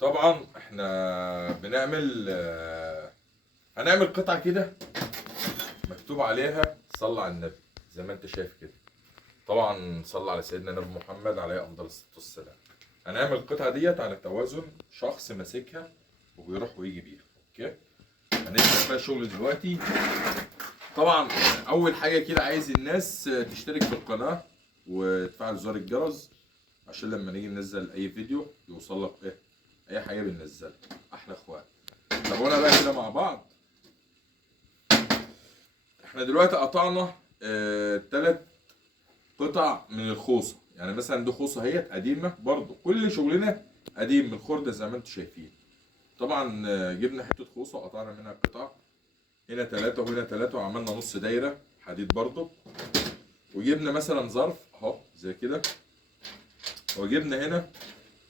طبعا احنا هنعمل قطعة كده مكتوب عليها صلى على النبي زي ما انت شايف كده. طبعا صلى على سيدنا النبي محمد عليه افضل الصلاة والسلام. هنعمل القطعة ديت على توازن شخص ماسكها وبيروح ويجي بيها. اوكي، هنبدأ بقى شغل دلوقتي. طبعا اول حاجة كده عايز الناس تشترك في القناة وتفعل زر الجرس عشان لما نيجي ننزل اي فيديو يوصل لك اي حاجة بننزلها. احلى اخوات. طب وانا بقى كده مع بعض. احنا دلوقتي قطعنا 3 قطع من الخوصه، يعني مثلا دي خوصه اهيت قديمه برضو، كل شغلنا قديم من الخرده زي ما انتم شايفين. طبعا جبنا حته خوصه وقطعنا منها قطع، هنا 3 وهنا 3 وعملنا نص دايره حديد برضو. وجبنا مثلا ظرف اهو زي كده، وجبنا هنا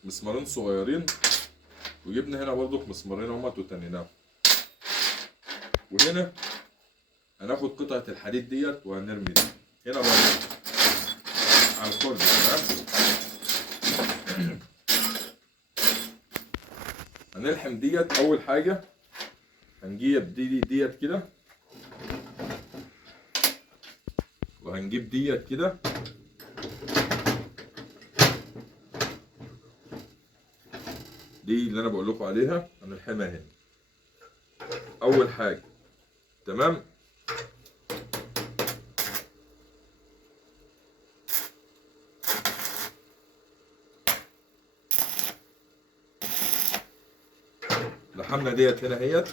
مسمارين صغيرين، وجبنا هنا برضو مسمارين هما وتنيناهم. وهنا هناخد قطعه الحديد ديت وهنرمي دي هنا برضو على الخرده. تمام. هنلحم ديت. اول حاجه هنجيب ديت كده، وهنجيب ديت كده، دي اللي انا بقول لكم عليها هنلحمها هنا اول حاجه. تمام. لحمنا ديت هنا اهيت.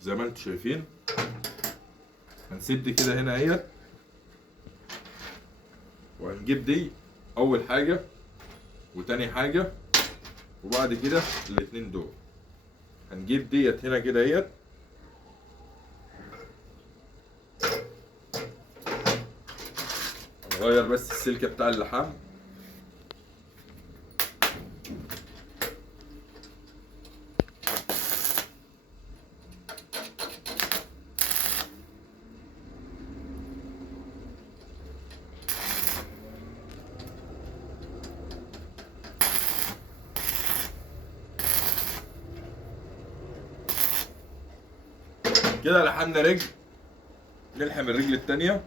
زي ما انتم شايفين. هنسيب دي كده هنا اهيت، وهنجيب دي اول حاجه وتاني حاجه، وبعد كده الاتنين دول هنجيب ديت هنا كده اهيت، نغير بس السلكه بتاع اللحام. كده لحمنا رجل، نلحم الرجل التانية.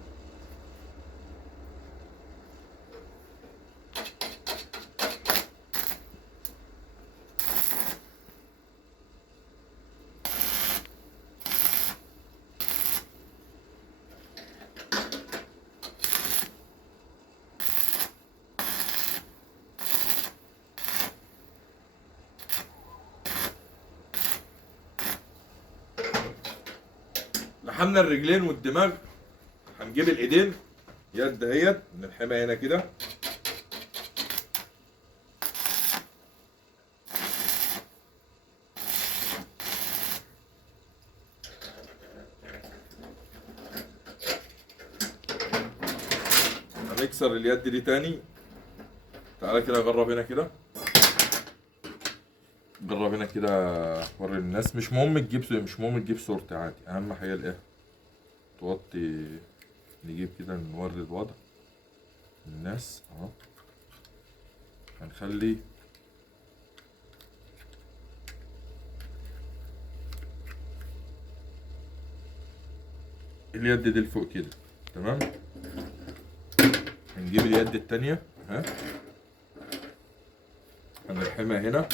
لحمنا الرجلين والدماغ. هنجيب الايدين، يد اهيت نلحمها هنا كده. هنكسر اليد دي تاني. تعالى كده جرب هنا كده، جرب هنا كده وري الناس. مش مهم تجيب صورتي عادي، اهم حاجه الايه توطي. نجيب كده نوري الوضع للناس اهو. هنخلي اليد دي لفوق كده. تمام. هنجيب اليد التانية ها، هنلحمها هنا.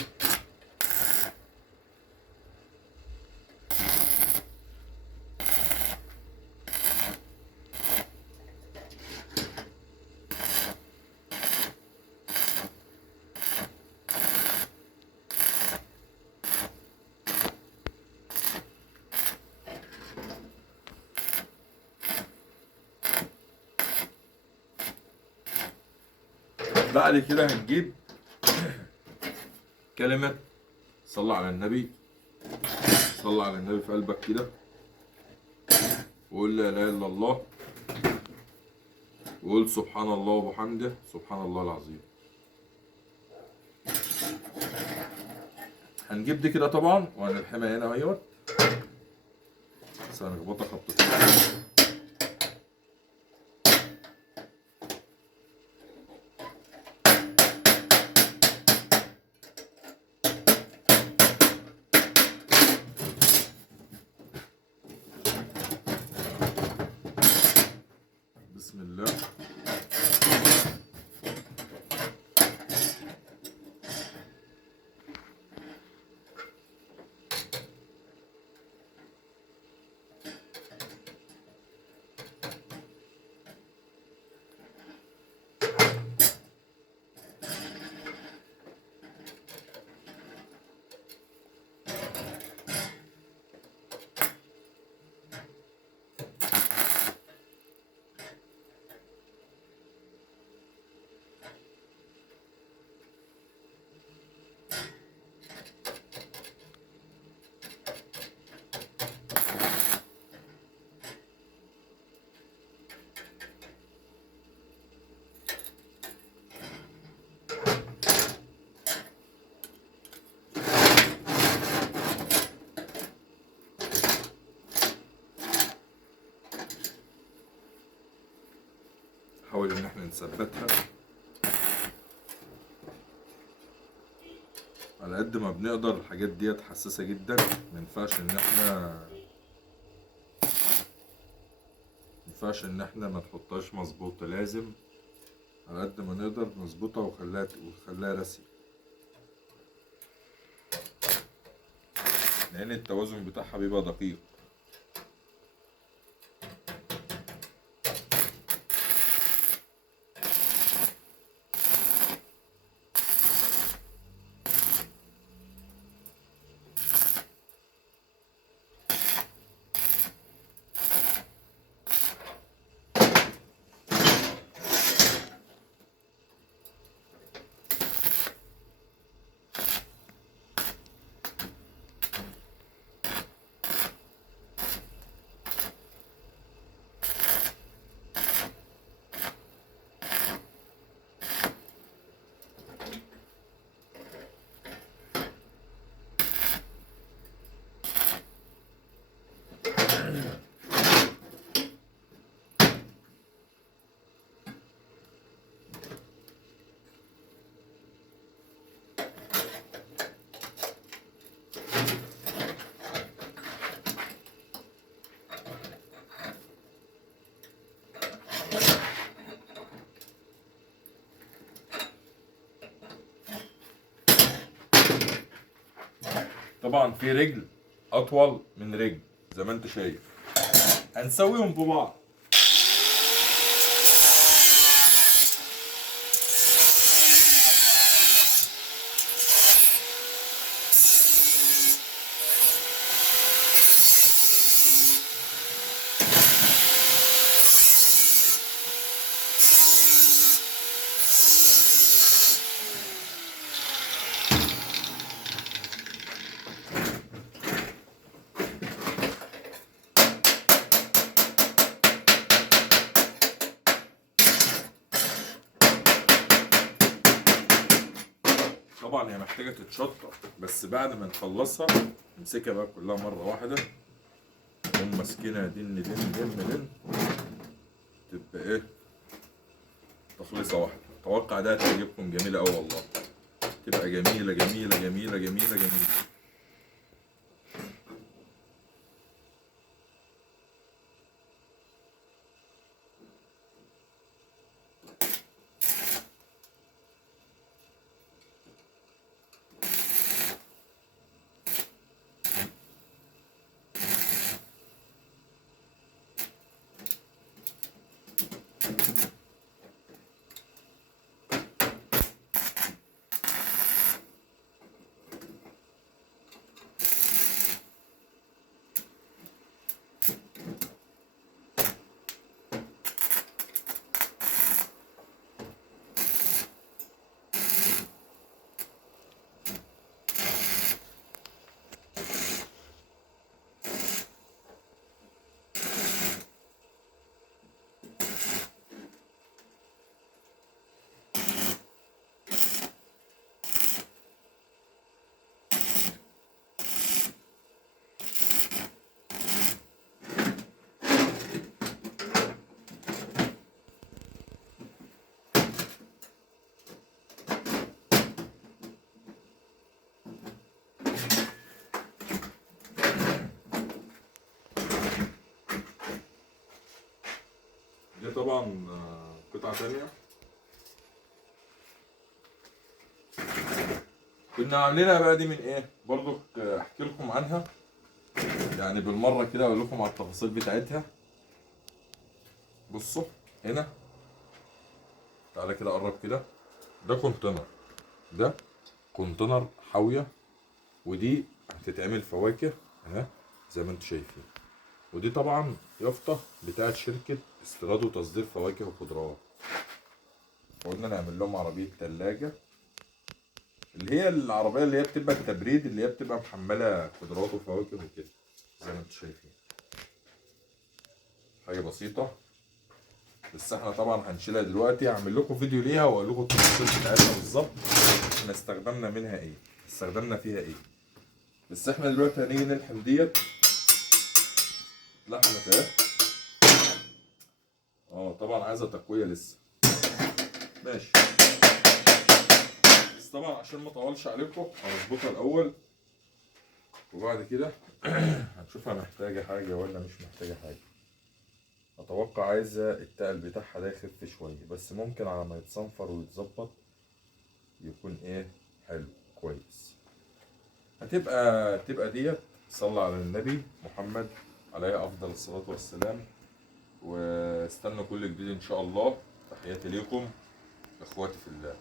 بعد كده هنجيب كلمة صلى على النبي. صلى على النبي في قلبك كده، وقول لا اله الا الله، وقول سبحان الله وبحمده سبحان الله العظيم. هنجيب دي كده طبعا وهنلحمها هنا اهيت. بس هنخبطها خبطتين. بسم الله. نحاول ان احنا نثبتها على قد ما بنقدر. الحاجات ديت حساسة جدا، مينفعش ان احنا ما نحطهاش مظبوطة. لازم على قد ما نقدر نظبطها ونخليها راسية، لان التوازن بتاعها بيبقى دقيق. طبعا في رجل اطول من رجل زي ما انت شايف، هنسويهم في بعض. طبعا هي محتاجة تتشطب، بس بعد ما نخلصها نمسكها بقى كلها مرة واحدة، نقوم ماسكينها دن دن دن دن، تبقى ايه، تخليصة واحدة. اتوقع ده هتعجبكم جميلة اوي والله، تبقى جميلة جميلة جميلة جميلة جميلة. قطعة تانية كنا عاملينها بقى دي من ايه برضو، احكي لكم عنها يعني بالمرة كده، اقول لكم على التفاصيل بتاعتها. بصوا هنا، تعالى كده قرب كده، ده كونتينر، ده كونتينر حاوية، ودي هتتعمل فواكه اهي زي ما انتم شايفين، ودي طبعا يافطة بتاعت شركة استيراد وتصدير فواكه وخضروات. قلنا نعمل لهم عربية تلاجة، اللي هي العربية اللي هي بتبقى التبريد، اللي هي بتبقى محملة خضروات وفواكه وكده زي ما انتم شايفين. حاجة بسيطة، بس احنا طبعا هنشيلها دلوقتي، هعمل لكم فيديو ليها واقول لكم التفاصيل بتاعتها بالظبط، احنا استخدمنا منها ايه، استخدمنا فيها ايه. بس احنا دلوقتي هنيجي نلحم ديت لحمة اهي. طبعا عايزة تقوية لسه، ماشي. بس طبعا عشان ما اطولش عليكم هنظبطها الاول، وبعد كده هنشوفها محتاجة حاجة ولا مش محتاجة حاجة. اتوقع عايزة التقل بتاعها ده يخف شوية، بس ممكن على ما يتصنفر ويتظبط يكون ايه، حلو كويس. تبقى ديت صلى على النبي محمد عليه افضل الصلاة والسلام. واستنوا كل جديد ان شاء الله. تحياتي ليكم اخواتي في الله.